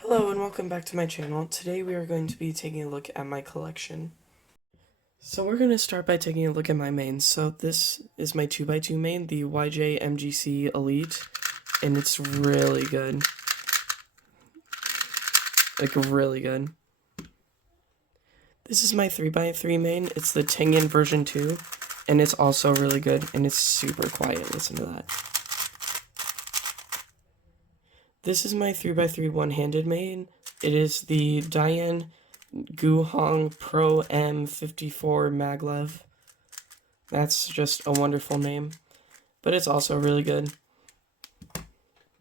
Hello and welcome back to my channel. Today we are going to be taking a look at my collection. So we're going to start by taking a look at my mains. So this is my 2x2 main, the YJ MGC Elite, and it's really good. Like really good. This is my 3x3 main, it's the Tengen version 2, and it's also really good, and it's super quiet, listen to that. This is my 3x3 one-handed main, it is the Diane Guhong Pro M54 Maglev. That's just a wonderful name, but it's also really good.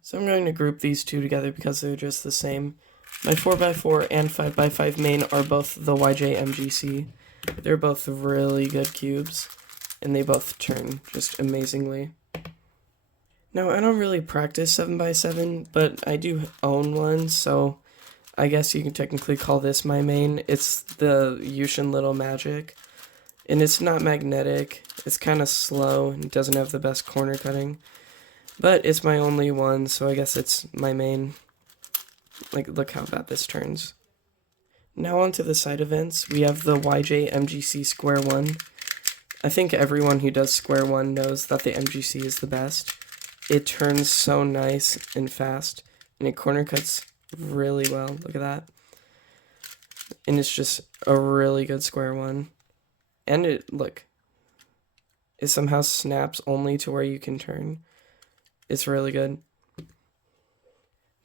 So I'm going to group these two together because they're just the same. My 4x4 and 5x5 main are both the YJ MGC. They're both really good cubes, and they both turn just amazingly. Now, I don't really practice 7x7, but I do own one, so I guess you can technically call this my main. It's the Yushin Little Magic, and it's not magnetic. It's kind of slow and doesn't have the best corner cutting, but it's my only one, so I guess it's my main. Like, look how bad this turns. Now onto the side events. We have the YJ MGC Square 1. I think everyone who does Square 1 knows that the MGC is the best. It turns so nice and fast, and it corner cuts really well. Look at that. And it's just a really good Square 1. And it somehow snaps only to where you can turn. It's really good.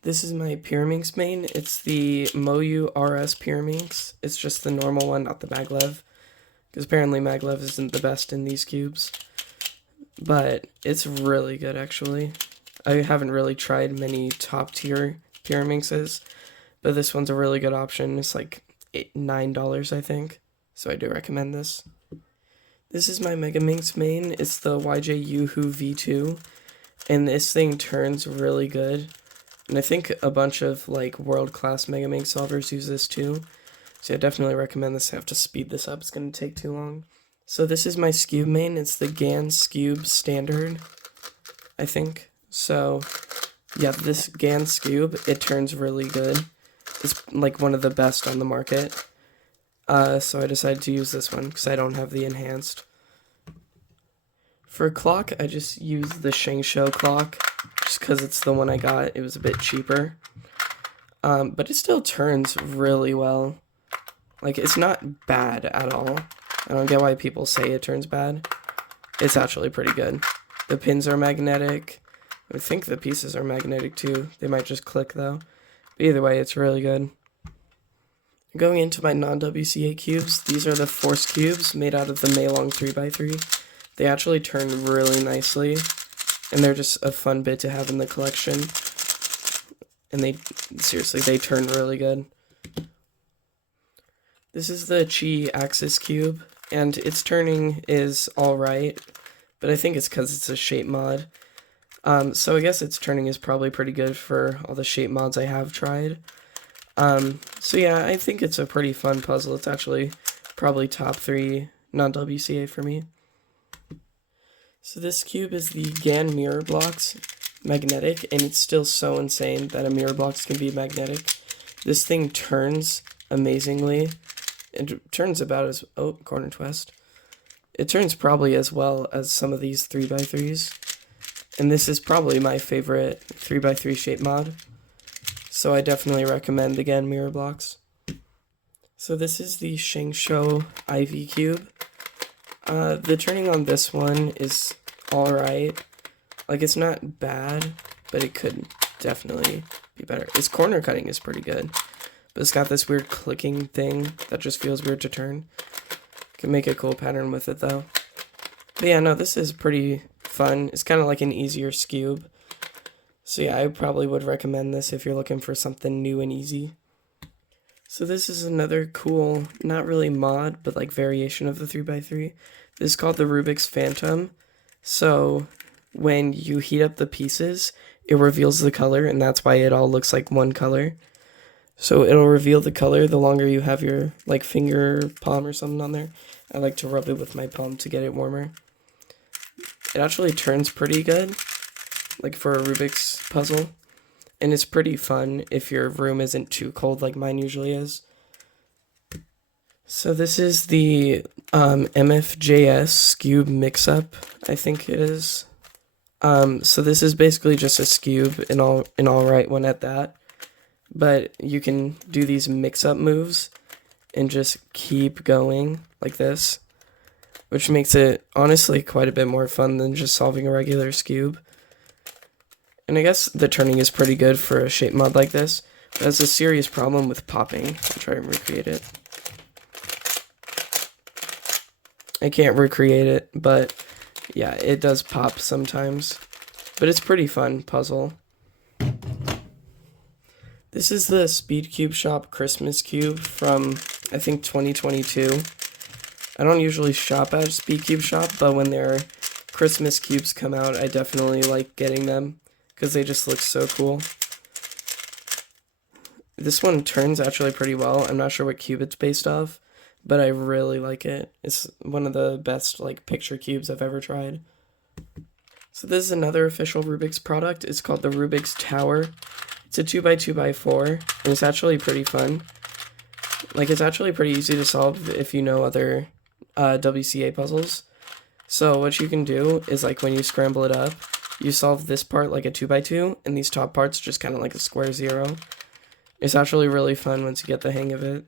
This is my Pyraminx main. It's the Moyu RS Pyraminx. It's just the normal one, not the Maglev. Because apparently Maglev isn't the best in these cubes. But it's really good, actually. I haven't really tried many top tier Pyraminxes, but this one's a really good option. It's like $9, I think. So I do recommend this. This is my Megaminx main. It's the YJ Yuhu V2. And this thing turns really good. And I think a bunch of like world-class Megaminx solvers use this too. So I definitely recommend this. I have to speed this up. It's going to take too long. So this is my Scube main. It's the GAN Scube Standard, I think. So yeah, this GAN Scube, it turns really good. It's like one of the best on the market. So I decided to use this one because I don't have the enhanced. For clock, I just used the Shengshou clock just because it's the one I got. It was a bit cheaper. But it still turns really well. Like, it's not bad at all. I don't get why people say it turns bad. It's actually pretty good. The pins are magnetic. I think the pieces are magnetic too. They might just click though. But either way, it's really good. Going into my non-WCA cubes, these are the Force cubes made out of the Meilong 3x3. They actually turn really nicely, and they're just a fun bit to have in the collection. And they turn really good. This is the Chi Axis cube, and its turning is alright, but I think it's because it's a shape mod. So I guess its turning is probably pretty good for all the shape mods I have tried. So yeah, I think it's a pretty fun puzzle. It's actually probably top 3 non-WCA for me. So this cube is the GAN Mirror Blocks magnetic, and it's still so insane that a mirror blocks can be magnetic. This thing turns amazingly. It turns about as... oh, corner twist. It turns probably as well as some of these 3x3s. And this is probably my favorite 3x3 shape mod. So I definitely recommend the GAN Mirror Blocks. So this is the Shengshou IV Cube. The turning on this one is alright. Like, it's not bad, but it could definitely be better. Its corner cutting is pretty good. But it's got this weird clicking thing that just feels weird to turn. Can make a cool pattern with it though. But yeah, no, this is pretty fun. It's kind of like an easier Scube. So yeah, I probably would recommend this if you're looking for something new and easy. So this is another cool, not really mod, but like variation of the 3x3. This is called the Rubik's Phantom. So when you heat up the pieces, it reveals the color, and that's why it all looks like one color. So it'll reveal the color the longer you have your like finger palm or something on there. I like to rub it with my palm to get it warmer. It actually turns pretty good, like for a Rubik's puzzle. and it's pretty fun if your room isn't too cold like mine usually is. So this is the MFJS Cube mix-up, I think it is. So this is basically just a Cube, an all right one at that. But you can do these mix-up moves and just keep going like this, which makes it honestly quite a bit more fun than just solving a regular cube. And I guess the turning is pretty good for a shape mod like this, but it has a serious problem with popping. I'll try and recreate it. I can't recreate it, but yeah, it does pop sometimes. But it's pretty fun puzzle. This is the Speed Cube Shop Christmas Cube from, I think, 2022. I don't usually shop at Speed Cube Shop, but when their Christmas cubes come out, I definitely like getting them, because they just look so cool. This one turns actually pretty well. I'm not sure what cube it's based off, but I really like it. It's one of the best like picture cubes I've ever tried. So this is another official Rubik's product. It's called the Rubik's Tower. It's a 2x2x4, and it's actually pretty fun. Like, it's actually pretty easy to solve if you know other WCA puzzles. So what you can do is, like, when you scramble it up, you solve this part like a 2x2, and these top parts just kind of like a square 0. It's actually really fun once you get the hang of it.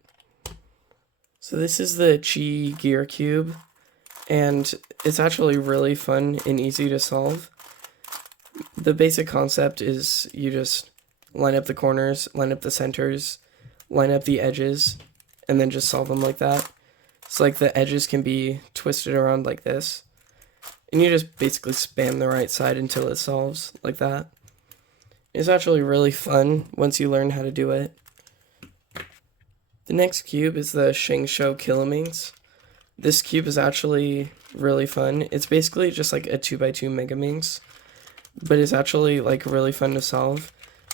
So this is the Chi Gear Cube, and it's actually really fun and easy to solve. The basic concept is you just line up the corners, line up the centers, line up the edges, and then just solve them like that. So like the edges can be twisted around like this, and you just basically spam the right side until it solves like that. It's actually really fun once you learn how to do it. The next cube is the Shengshou Kilomings. This cube is actually really fun. It's basically just like a 2x2 Megaminx, but it's actually like really fun to solve.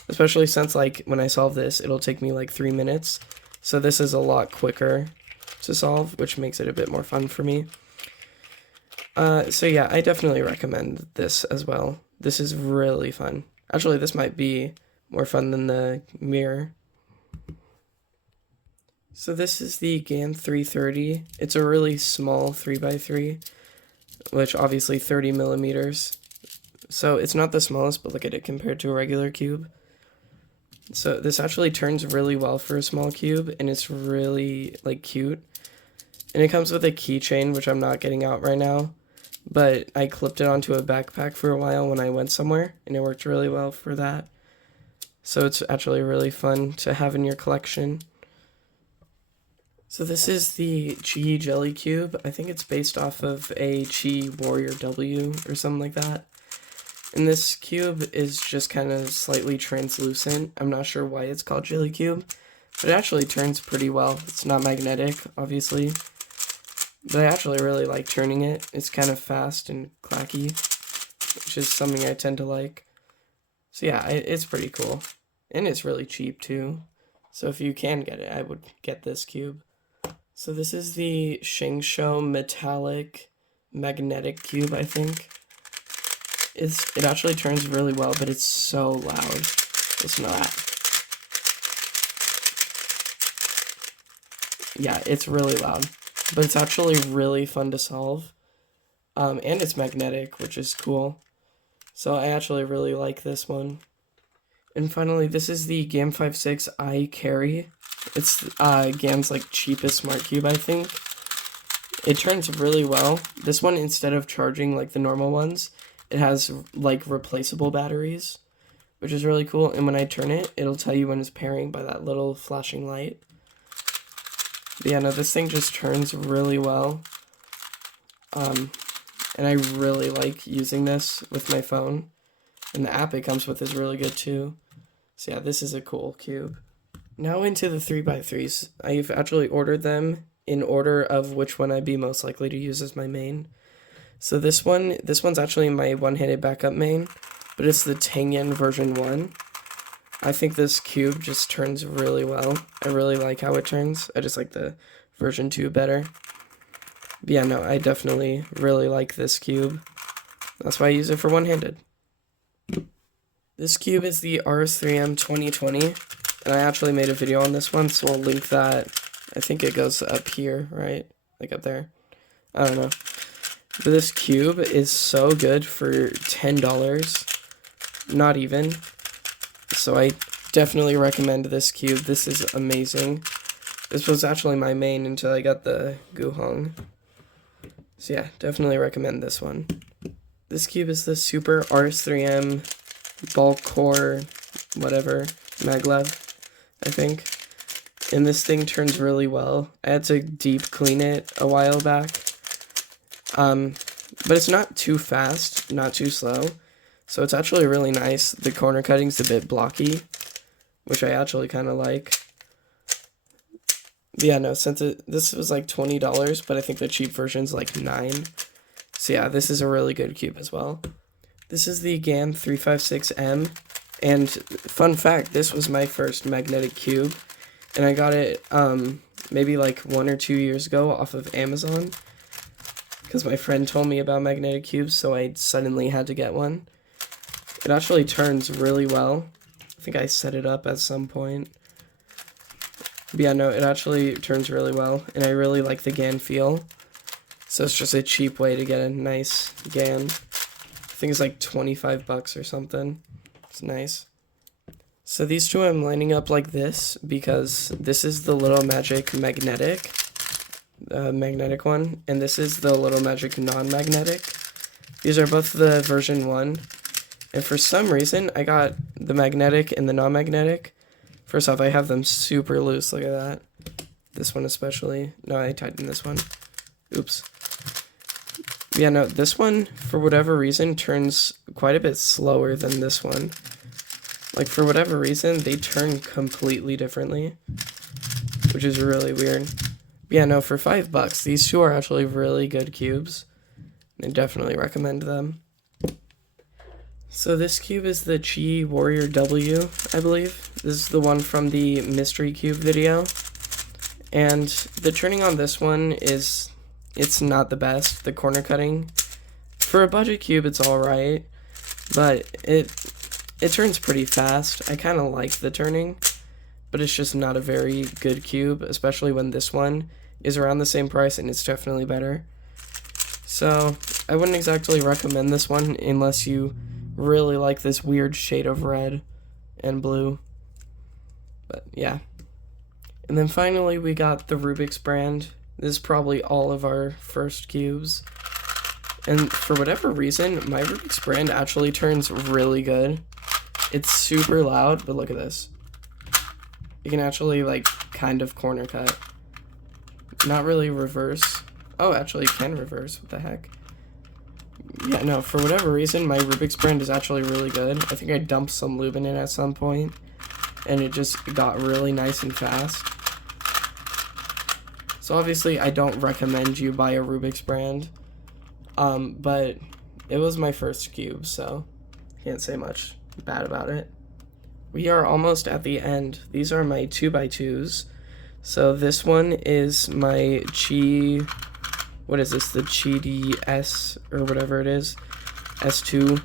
Especially since, like, when I solve this, it'll take me, like, 3 minutes. So this is a lot quicker to solve, which makes it a bit more fun for me. So yeah, I definitely recommend this as well. This is really fun. Actually, this might be more fun than the mirror. So this is the GAN 330. It's a really small 3x3, which obviously 30 millimeters. So it's not the smallest, but look at it compared to a regular cube. So this actually turns really well for a small cube, and it's really, like, cute. And it comes with a keychain, which I'm not getting out right now, but I clipped it onto a backpack for a while when I went somewhere, and it worked really well for that. So it's actually really fun to have in your collection. So this is the Chi Jelly Cube. I think it's based off of a Chi Warrior W or something like that. And this cube is just kind of slightly translucent. I'm not sure why it's called Jelly Cube, but it actually turns pretty well. It's not magnetic, obviously, but I actually really like turning it. It's kind of fast and clacky, which is something I tend to like. So yeah, it's pretty cool. And it's really cheap too. So if you can get it, I would get this cube. So this is the Shengshou Metallic Magnetic Cube, I think. It actually turns really well, but it's so loud. It's not. Yeah, it's really loud, but it's actually really fun to solve. And it's magnetic, which is cool. So I actually really like this one. And finally, this is the GAN 56 I Carry. It's GAN's like cheapest smart cube, I think. It turns really well. This one, instead of charging like the normal ones, it has like replaceable batteries, which is really cool. And when I turn it, it'll tell you when it's pairing by that little flashing light. But yeah, no, this thing just turns really well. And I really like using this with my phone. And the app it comes with is really good too. So yeah, this is a cool cube. Now into the 3x3s. I've actually ordered them in order of which one I'd be most likely to use as my main. So this one's actually my one-handed backup main, but it's the Tangyan version 1. I think this cube just turns really well. I really like how it turns. I just like the version 2 better. But yeah, no, I definitely really like this cube. That's why I use it for one-handed. This cube is the RS3M 2020, and I actually made a video on this one, so I'll link that. I think it goes up here, right? Like up there. I don't know. But this cube is so good for $10. Not even. So I definitely recommend this cube. This is amazing. This was actually my main until I got the Guhong. So yeah, definitely recommend this one. This cube is the Super RS3M bulk core, whatever, maglev, I think. And this thing turns really well. I had to deep clean it a while back. But it's not too fast, not too slow. So it's actually really nice. The corner cutting's a bit blocky, which I actually kind of like. But yeah, no, since this was like $20, but I think the cheap version's like $9. So yeah, this is a really good cube as well. This is the GAN 356M, and fun fact, this was my first magnetic cube, and I got it maybe like 1 or 2 years ago off of Amazon, because my friend told me about magnetic cubes, so I suddenly had to get one. It actually turns really well. I think I set it up at some point. But yeah, no, it actually turns really well, and I really like the GAN feel. So it's just a cheap way to get a nice GAN. I think it's like 25 bucks or something. It's nice. So these two I'm lining up like this because this is the Little Magic magnetic, magnetic one, and this is the Little Magic non-magnetic. These are both the version 1, and for some reason I got the magnetic and the non-magnetic. First off, I have them super loose, look at that. This one especially. No, I tightened this one. Oops. Yeah, no, this one, for whatever reason, turns quite a bit slower than this one. Like, for whatever reason, they turn completely differently, which is really weird. Yeah, no, for $5, these two are actually really good cubes. I definitely recommend them. So this cube is the Chi Warrior W, I believe. This is the one from the Mystery Cube video. And the turning on this one is, it's not the best, the corner cutting. For a budget cube, it's alright, but it turns pretty fast. I kind of like the turning, but it's just not a very good cube, especially when this one is around the same price and it's definitely better. So I wouldn't exactly recommend this one unless you really like this weird shade of red and blue. But yeah. And then finally we got the Rubik's brand. This is probably all of our first cubes. And for whatever reason, my Rubik's brand actually turns really good. It's super loud, but look at this. You can actually like kind of corner cut. Not really reverse. Oh, actually you can reverse, what the heck. Yeah, no, for whatever reason, my Rubik's brand is actually really good. I think I dumped some lube in it at some point, and it just got really nice and fast. So obviously, I don't recommend you buy a Rubik's brand, but it was my first cube, so can't say much bad about it. We are almost at the end. These are my 2x2s. So this one is my Chi... What is this? The Chi DS or whatever it is. S2.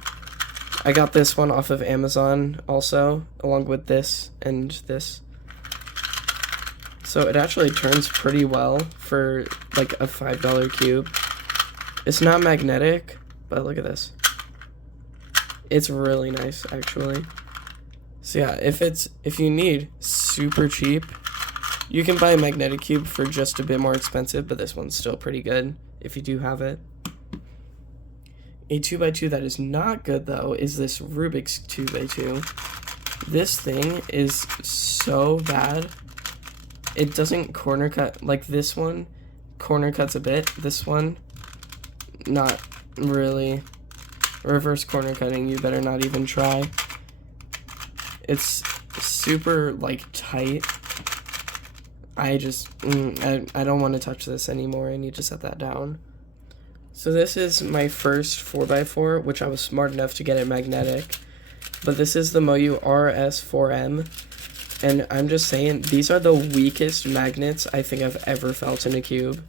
I got this one off of Amazon also, along with this and this. So it actually turns pretty well for like a $5 cube. It's not magnetic, but look at this. It's really nice actually. So yeah, if you need super cheap, you can buy a magnetic cube for just a bit more expensive, but this one's still pretty good if you do have it. A 2x2 that is not good though is this Rubik's 2x2. This thing is so bad. It doesn't corner cut like this one. Corner cuts a bit. This one, not really. Reverse corner cutting, you better not even try. It's super like tight. I don't want to touch this anymore. I need to set that down. So this is my first 4x4, which I was smart enough to get it magnetic. But this is the Moyu RS4M. And I'm just saying, these are the weakest magnets I think I've ever felt in a cube.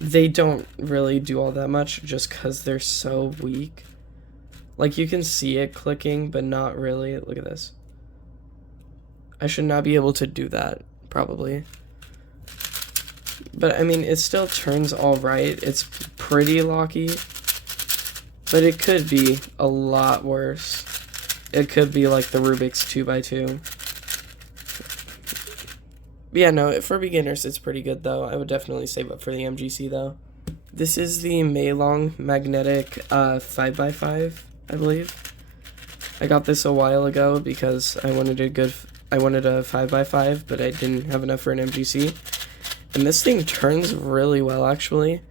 They don't really do all that much just because they're so weak. Like, you can see it clicking, but not really. Look at this. I should not be able to do that, probably. But, I mean, it still turns all right. It's pretty locky. But it could be a lot worse. It could be like the Rubik's 2x2. Yeah, no, for beginners, it's pretty good, though. I would definitely save up for the MGC, though. This is the Meilong Magnetic 5x5, I believe. I got this a while ago because I wanted a 5x5, but I didn't have enough for an MGC. And this thing turns really well, actually.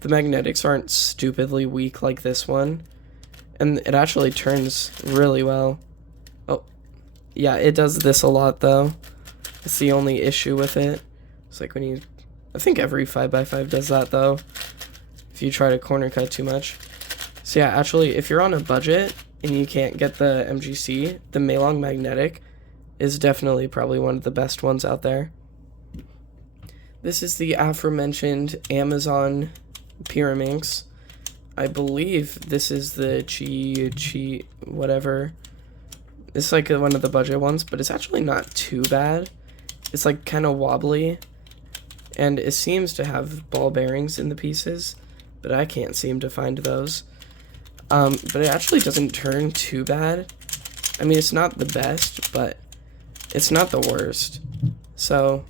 The magnetics aren't stupidly weak like this one. And it actually turns really well. Oh, yeah, it does this a lot, though. It's the only issue with it. It's like when you... I think every 5x5 does that, though, if you try to corner cut too much. So yeah, actually, if you're on a budget and you can't get the MGC, the Meilong Magnetic is definitely probably one of the best ones out there. This is the aforementioned Amazon Pyraminx. I believe this is the whatever. It's like one of the budget ones, but it's actually not too bad. It's like kind of wobbly, and it seems to have ball bearings in the pieces, but I can't seem to find those. But it actually doesn't turn too bad. I mean, it's not the best, but it's not the worst. So,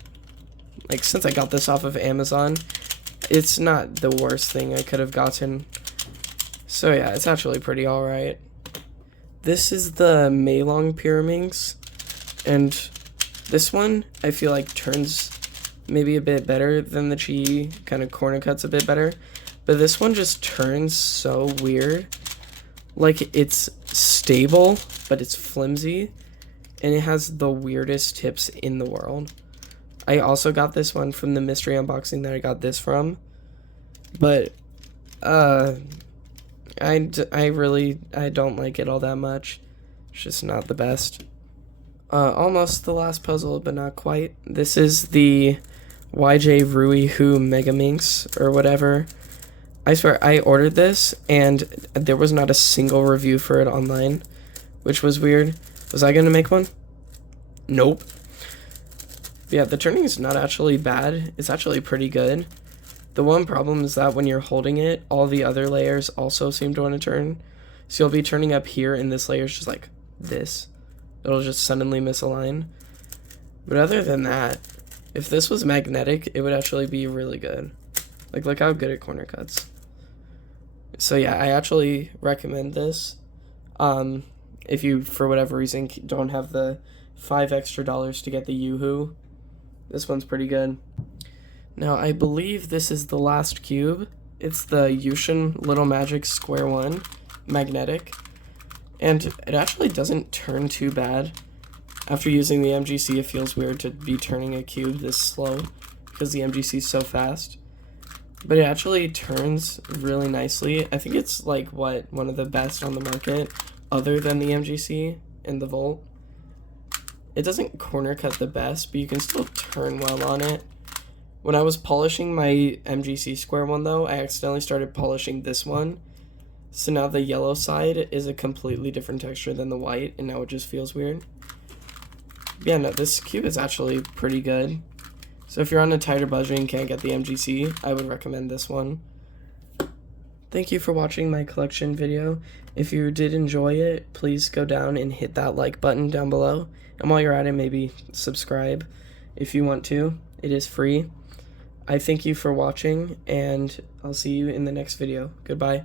like, since I got this off of Amazon, it's not the worst thing I could have gotten. So yeah, it's actually pretty alright. This is the Meilong Pyraminx, and this one I feel like turns maybe a bit better than the Chi, kind of corner cuts a bit better, but this one just turns so weird. Like, it's stable, but it's flimsy, and it has the weirdest tips in the world. I also got this one from the mystery unboxing that I got this from, but I don't like it all that much. It's just not the best. Almost the last puzzle, but not quite. This is the YJ Rui Hu Megaminx, or whatever. I swear, I ordered this, and there was not a single review for it online, which was weird. Was I gonna make one? Nope. Yeah, the turning is not actually bad. It's actually pretty good. The one problem is that when you're holding it, all the other layers also seem to want to turn. So you'll be turning up here, and this layer is just like this. It'll just suddenly misalign. But other than that, if this was magnetic, it would actually be really good. Like, look how good it corner cuts. So yeah, I actually recommend this. If you, for whatever reason, don't have the $5 extra to get the Yoo-Hoo, this one's pretty good. Now, I believe this is the last cube. It's the Yushin Little Magic Square 1 magnetic. And it actually doesn't turn too bad. After using the MGC, it feels weird to be turning a cube this slow, because the MGC is so fast. But it actually turns really nicely. I think it's like one of the best on the market, other than the MGC and the Volt. It doesn't corner cut the best, but you can still turn well on it. When I was polishing my MGC Square 1, though, I accidentally started polishing this one. So now the yellow side is a completely different texture than the white, and now it just feels weird. Yeah, no, this cube is actually pretty good. So if you're on a tighter budget and can't get the MGC, I would recommend this one. Thank you for watching my collection video. If you did enjoy it, please go down and hit that like button down below. And while you're at it, maybe subscribe if you want to. It is free. I thank you for watching, and I'll see you in the next video. Goodbye.